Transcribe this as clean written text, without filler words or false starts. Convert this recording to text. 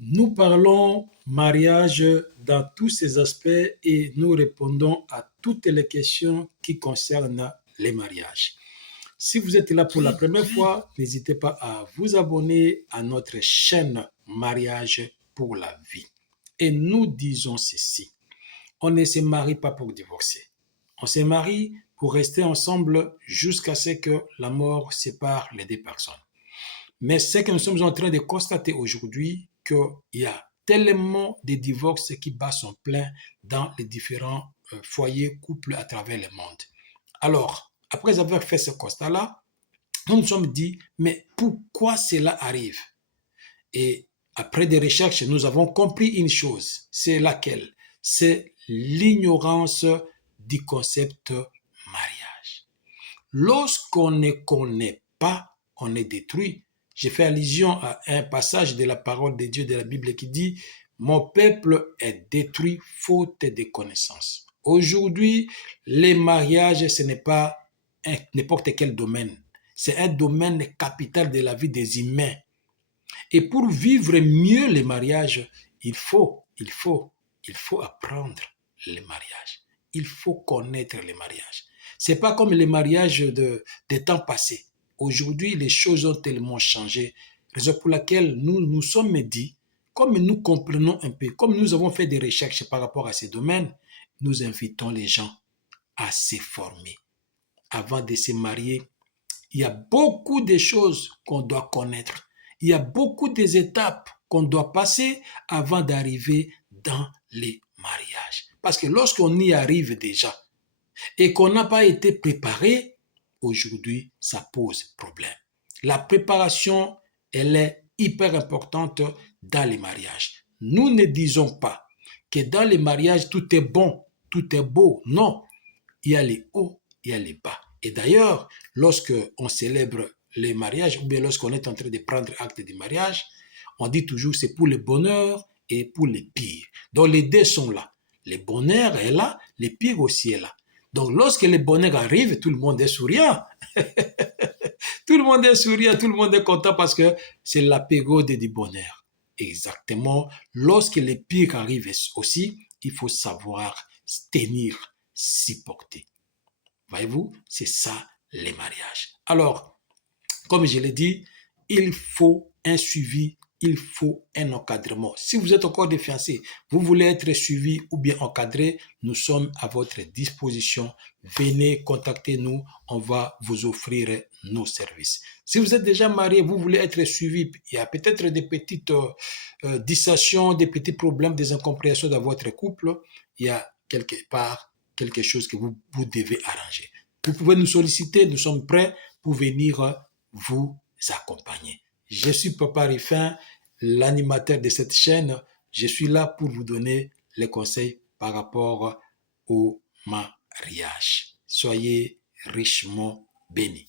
Nous parlons mariage dans tous ses aspects et nous répondons à toutes les questions qui concernent les mariages. Si vous êtes là pour la première fois, n'hésitez pas à vous abonner à notre chaîne Mariage pour la vie. Et nous disons ceci, on ne se marie pas pour divorcer. On se marie pour rester ensemble jusqu'à ce que la mort sépare les deux personnes. Mais ce que nous sommes en train de constater aujourd'hui, qu'il y a tellement de divorces qui battent son plein dans les différents foyers, couples à travers le monde. Alors, après avoir fait ce constat-là, nous nous sommes dit, mais pourquoi cela arrive? Et après des recherches, nous avons compris une chose, c'est laquelle? C'est l'ignorance du concept mariage. Lorsqu'on ne connaît pas, on est détruit. J'ai fait allusion à un passage de la parole de Dieu de la Bible qui dit « Mon peuple est détruit faute de connaissance ». Aujourd'hui, les mariages, ce n'est pas n'importe quel domaine. C'est un domaine capital de la vie des humains. Et pour vivre mieux les mariages, il faut apprendre les mariages. Il faut connaître les mariages. C'est pas comme les mariages des temps passés. Aujourd'hui, les choses ont tellement changé, raison pour laquelle nous nous sommes dit, comme nous comprenons un peu, comme nous avons fait des recherches par rapport à ces domaines, nous invitons les gens à se former. Avant de se marier, il y a beaucoup de choses qu'on doit connaître. Il y a beaucoup d'étapes qu'on doit passer avant d'arriver dans les mariages. Parce que lorsqu'on y arrive déjà et qu'on n'a pas été préparé, aujourd'hui, ça pose problème. La préparation, elle est hyper importante dans les mariages. Nous ne disons pas que dans les mariages, tout est bon, tout est beau. Non, il y a les hauts, il y a les bas. Et d'ailleurs, lorsque on célèbre les mariages, ou bien lorsqu'on est en train de prendre acte du mariage, on dit toujours c'est pour le bonheur et pour le pire. Donc les deux sont là. Le bonheur est là, le pire aussi est là. Donc lorsque le bonheur arrive, tout le monde est souriant. Tout le monde est souriant, tout le monde est content parce que c'est la période du bonheur. Exactement. Lorsque le pire arrive aussi, il faut savoir tenir, supporter. Voyez-vous, c'est ça les mariages. Alors, comme je l'ai dit, il faut un suivi, il faut un encadrement. Si vous êtes encore des fiancés, vous voulez être suivi ou bien encadré, nous sommes à votre disposition. Venez contacter nous, on va vous offrir nos services. Si vous êtes déjà marié, vous voulez être suivi, il y a peut-être des petites dissensions, des petits problèmes, des incompréhensions dans votre couple, il y a quelque part quelque chose que vous devez arranger. Vous pouvez nous solliciter, nous sommes prêts pour venir vous accompagner. Je suis Papa Rifin, l'animateur de cette chaîne. Je suis là pour vous donner les conseils par rapport au mariage. Soyez richement bénis.